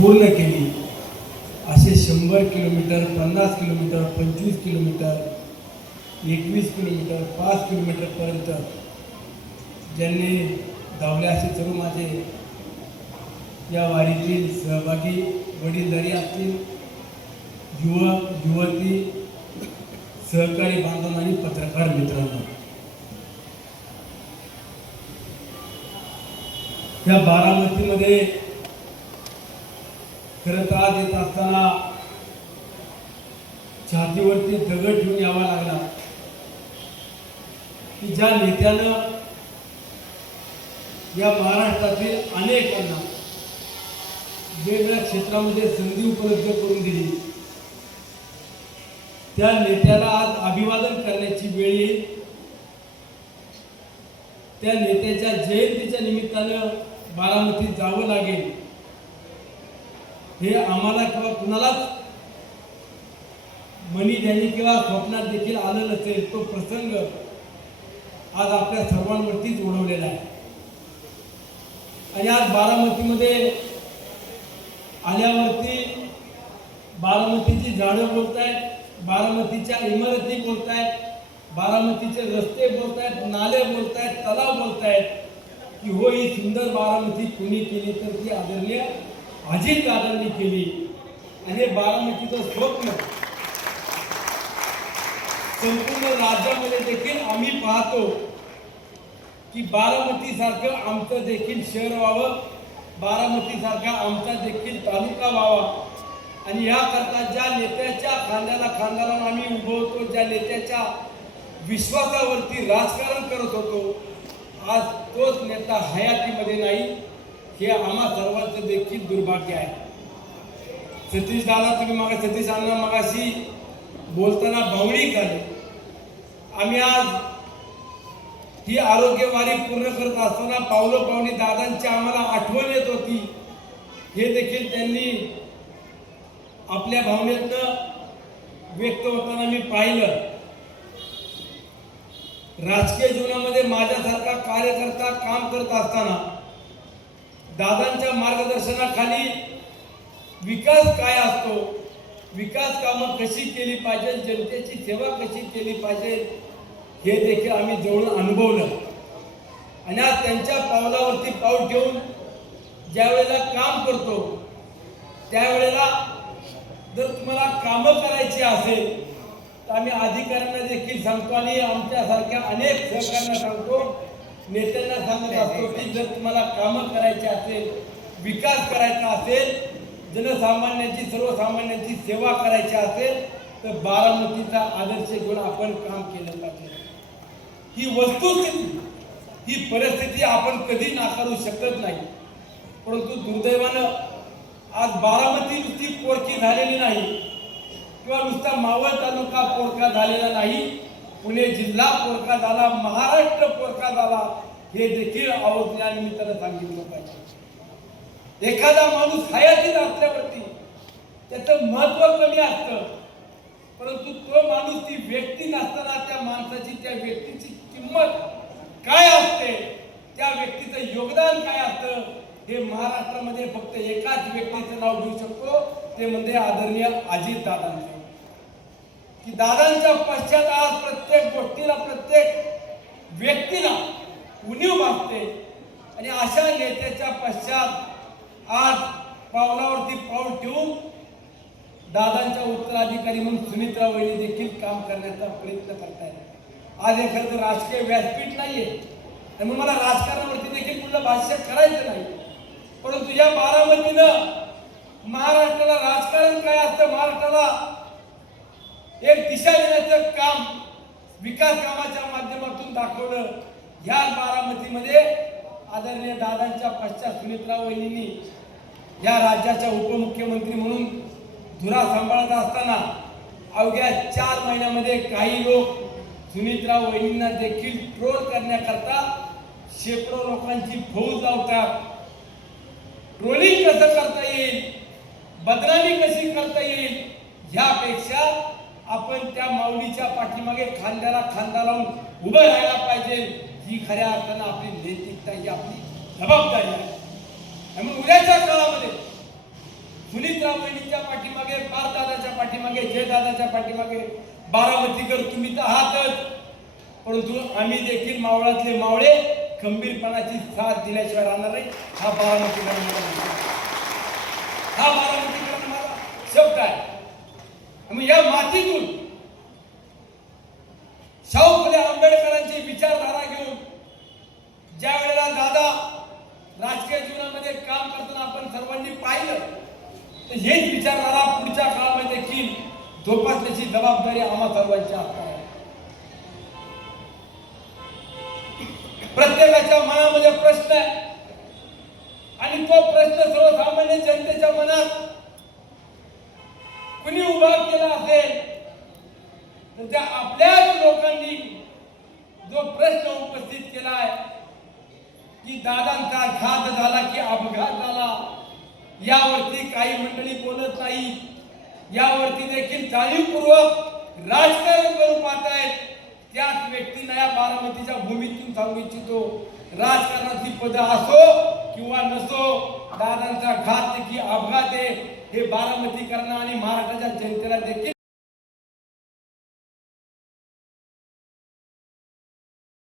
पूर्ण केली. असे 100 किलोमीटर, 50 किलोमीटर, 25 किलोमीटर, 21 किलोमीटर, 5 किलोमीटरपर्यंत ज्यांनी धावले असे सर्व माझे या वारीतील सहभागी वडीलधारी असतील, युवक युवती, सहकारी बांधव आणि पत्रकार मित्रांनो, या बारामतीमध्ये खरं त्रास येत असताना छातीवरती दगड ठेवून यावा लागला की ज्या नेत्यानं या महाराष्ट्रातील अनेकांना वेगवेगळ्या क्षेत्रामध्ये संधी उपलब्ध करून दिली, त्या नेत्याला आज अभिवादन करण्याची वेळ येईल. त्या नेत्याच्या जयंतीच्या निमित्तानं बारामतीत जावं लागेल हे आम्हाला किंवा कुणालाच मनी ध्यानी किंवा स्वप्नात देखील आलं नसेल. तो प्रसंग आज आपल्या सर्वांवरतीच ओढवलेला आहे. आणि आज बारामतीमध्ये आल्यावरती बारामतीची झाडं बोलतायत, बारामतीच्या इमारती बोलतायत, बारामतीचे रस्ते बोलतायत, नाले बोलतायत, तलाव बोलतायत की हो ही सुंदर बारामती कुणी केली तर ती आदरणीय अजितदादांनी केली. आणि बारामतीचं स्वप्न संपूर्ण राज्यामध्ये देखील आम्ही पाहतो की बारामतीसारखं आमचं देखील शहर व्हावं, बारामतीसारखा आमचा देखील तालुका व्हावा. आणि याकरता ज्या नेत्याच्या खांद्याला खांदा लावून आम्ही उभं होतो, ज्या नेत्याच्या विश्वासावरती राजकारण करत होतो, आज तोच नेता हयातीमध्ये नाही, हे आम्हा सर्वांचं देखील दुर्भाग्य आहे. सतीश दादा तुम्ही सतीश अण्णा मगाशी बोलताना भावनिक झाले. आम्ही आज ही आरोग्य वारी पूर्ण करत असताना पावलं पावली दादांची आम्हाला आठवण येत होती. हे देखील त्यांनी आपल्या भावनेतनं व्यक्त होताना मी पाहिलं. राजकीय जीवनामध्ये माझ्यासारखा कार्यकर्ता काम करत असताना दादांच्या मार्गदर्शनाखाली विकास काय असतो, विकास कामं कशी केली पाहिजे, जनतेची सेवा कशी केली पाहिजे हे देखील आम्ही जवळून अनुभवलं. आणि आज त्यांच्या पावलावरती पाऊल ठेवून ज्या वेळेला काम करतो त्यावेळेला जर तुम्हाला कामं करायची असेल तर आम्ही अधिकाऱ्यांना देखील सांगतो आणि आमच्यासारख्या अनेक सहकाऱ्यांना सांगतो, नेत्यांना सांगत असतो की जर तुम्हाला कामं करायची असेल, विकास करायचा असेल, जनसामान्यांची सर्वसामान्यांची सेवा करायची असेल तर बारामतीचा आदर्श घेऊन आपण काम केलं पाहिजे. ही वस्तुस्थिती, ही परिस्थिती आपण कधी नाकारू शकत नाही. परंतु दुर्दैवानं आज बारामती नुसती पोरकी झालेली नाही किंवा नुसता मावळ तालुका पोरका झालेला नाही, पुणे जिल्हा पोरका झाला, महाराष्ट्र पोरका झाला, हे देखील आवर्जून निमित्तानं सांगितलं पाहिजे. एखादा माणूस हयातीत असल्यावरती त्याचं महत्व कमी असतं, परंतु तो माणूस ती व्यक्ती नसताना त्या माणसाची, त्या व्यक्तीची किंमत काय असते, त्या व्यक्तीचं योगदान काय असतं हे महाराष्ट्रामध्ये फक्त एकाच व्यक्तीचं नाव घेऊ शकतो, ते म्हणजे आदरणीय अजितदादांचे. की दादांच्या पश्चात आज प्रत्येक गोष्टीला, प्रत्येक व्यक्तीला उणीव भासते. आणि अशा नेत्याच्या पश्चात आज पावलावरती पाऊल ठेवून दादांच्या उत्तराधिकारी म्हणून सुमित्रा वहिनी देखील काम करण्याचा प्रयत्न करतायत. आज हे खरं तर राजकीय व्यासपीठ नाहीये आणि मला राजकारणावरती देखील कुठलं भाष्य करायचं नाही, परंतु या बारामतीनं महाराष्ट्राला राजकारण काय असतं, महाराष्ट्राला एक दिशा देण्याचं काम विकास कामाच्या माध्यमातून दाखवलं. ह्या बारामतीमध्ये आदरणीय दादांच्या पश्चात सुमित्रा वहिनींनी या राज्याच्या उपमुख्यमंत्री म्हणून धुरा सांभाळत असताना अवघ्या 4 महिन्यामध्ये काही लोक सुमित्रा वहिनींना देखील ट्रोल करण्याकरता शेकडो लोकांची फौज लावतात. ट्रोलिंग कसं करता येईल, बदनामी कशी करता येईल, ह्यापेक्षा आपण त्या माऊलीच्या पाठीमागे खांद्याला खांदा लावून उभं राहायला पाहिजे. ही खऱ्या अर्थानं आपली नैतिकता, ही आपली जबाबदारी आहे. त्यामुळे उद्याच्या काळामध्ये दादाच्या पाठीमागे बारामतीकर तुम्ही तर आहातच, परंतु आम्ही देखील मावळातले मावळे खंबीरपणाची साथ दिल्याशिवाय राहणार नाही. हा बारामतीकर माझा शब्द आहे. मग या मातीतून शाहू फुले आंबेडकरांची विचारधारा घेऊन ज्या वेळेला दादा राजकीय जीवनामध्ये काम करताना आपण सर्वांनी पाहिलं, तर हेच विचारधारा पुढच्या काळामध्ये देखील जोपासण्याची जबाबदारी आम्हा सर्वांची असणार आहे. प्रत्येकाच्या मनामध्ये प्रश्न आहे आणि तो प्रश्न सर्वसामान्य जनतेच्या मनात कुणी उभा केला असेल तर त्या आपल्याच लोकांनी जो प्रश्न उपस्थित केला आहे की दादांचा घात झाला की अपघात झाला, यावरती काही मंडळी बोलत नाही. यावरती देखील जाणीवपूर्वक राजकारण करून पाहतायत. त्याच व्यक्तींना या बारामतीच्या भूमीतून सांगू इच्छितो, राजकारणाची पद असो किंवा नसो, दादांचा घात की अपघात आहे हे बारामतीकरांना आणि महाराष्ट्राच्या जनतेला देखील